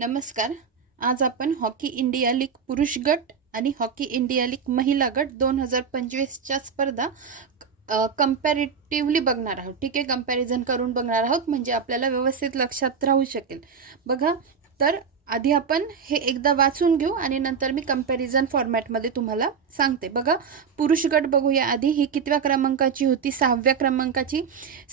नमस्कार. आज आपण हॉकी इंडिया लीग पुरुष गट आणि हॉकी इंडिया लीग महिला गट 2025च्या स्पर्धा कंपॅरेटिव्हली बघणार आहोत. ठीक आहे, कंपॅरिझन करून बघणार आहोत म्हणजे आपल्याला व्यवस्थित लक्षात राहू शकेल. बघा, तर आधी आपण हे एकदा वाचून घेऊ आणि नंतर मी कंपॅरिझन फॉर्मॅटमध्ये तुम्हाला सांगते. बघा, पुरुष गट बघूया आधी. ही कितव्या क्रमांकाची होती? 6व्या क्रमांकाची.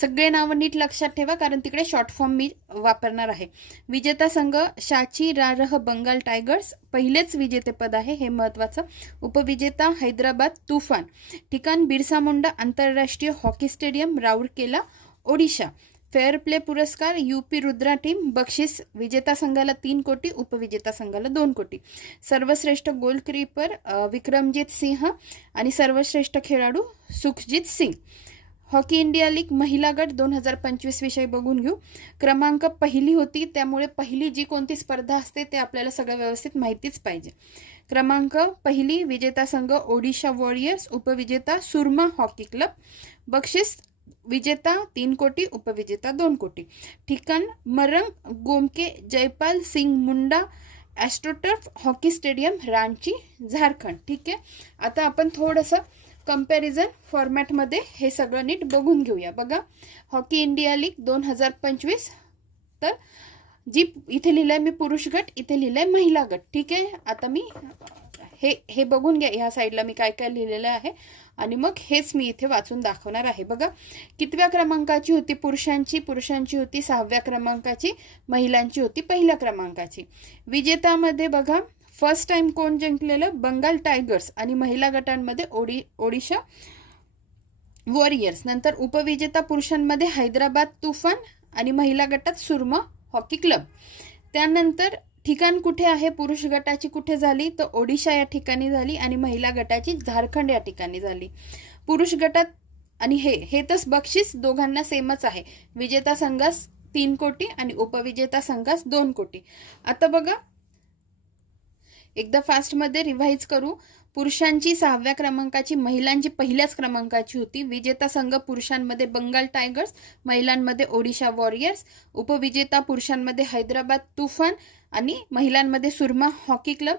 सगळे नावं नीट लक्षात ठेवा कारण तिकडे शॉर्ट फॉर्म मी वापरणार आहे. विजेता संघ शाची रारह बंगाल टायगर्स, पहिलेच विजेतेपद आहे, हे महत्त्वाचं. उपविजेता हैदराबाद तुफान. ठिकाण बिरसा मुंडा आंतरराष्ट्रीय hockey stadium, Rourkela, Odisha. Fair play पुरस्कार यूपी रुद्रा टीम. बक्षीस विजेता संघाला 3 कोटी, उपविजेता संघाला 2 कोटी. सर्वश्रेष्ठ गोलकीपर विक्रमजीत सिंह आणि सर्वश्रेष्ठ खेळाडू सुखजित सिंग. हॉकी इंडिया लीग महिला गट 2025 विषयी बघून घेऊ. क्रमांक पहिली होती, त्यामुळे पहिली जी कोणती स्पर्धा असते ते आपल्याला सगळं व्यवस्थित माहितीच पाहिजे. क्रमांक पहिली विजेता संघ ओडिशा वॉरियर्स, उपविजेता सुरमा हॉकी क्लब. बक्षीस विजेता 3 कोटी, उपविजेता 2 कोटी. ठिकाण मरंग गोमके जयपाल सिंग मुंडा ॲस्ट्रोटर्फ हॉकी स्टेडियम, रांची, झारखंड. ठीक आहे, आता आपण थोडंसं कंपॅरिझन फॉर्मॅटमध्ये हे सगळं नीट बघून घेऊया. बघा, हॉकी इंडिया लीग 2025, तर जी इथे लिहिलंय मी पुरुष गट, इथे लिहिलंय महिला गट. ठीक आहे, आता मी हे बघून घ्या. ह्या साईडला मी काय काय लिहिलेलं आहे आणि मग हेच मी इथे वाचून दाखवणार आहे. बघा, कितव्या क्रमांकाची होती पुरुषांची होती 6व्या क्रमांकाची, महिलांची होती 1ल्या क्रमांकाची. विजेतामध्ये बघा, फर्स्ट टाइम कोण जिंकलेलं? बंगाल टायगर्स. आणि महिला गटांमध्ये ओडिशा वॉरियर्स. नंतर उपविजेता पुरुषांमध्ये हैदराबाद तुफान आणि महिला गटात सुरमा हॉकी क्लब. त्यानंतर ठिकाण कुठे आहे? पुरुष गटाची कुठे झाली? तर ओडिशा या ठिकाणी झाली आणि महिला गटाची झारखंड या ठिकाणी झाली. पुरुष गटात आणि हे तर बक्षीस दोघांना सेमच आहे. विजेता संघास 3 कोटी आणि उपविजेता संघास 2 कोटी. आता बघा, एकदा फास्टमध्ये रिवाइज करू. पुरुषांची 6व्या क्रमांकाची, महिलांची 1ल्याच क्रमांकाची होती. विजेता संघ पुरुषांमध्ये बंगाल टायगर्स, महिलांमध्ये ओडिशा वॉरियर्स. उपविजेता पुरुषांमध्ये हैदराबाद तुफान आणि महिलांमध्ये सुरमा हॉकी क्लब.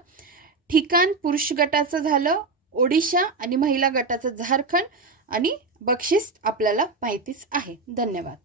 ठिकाण पुरुष गटाचं झालं ओडिशा आणि महिला गटाचं झारखंड आणि बक्षीस आपल्याला माहितीच आहे. धन्यवाद.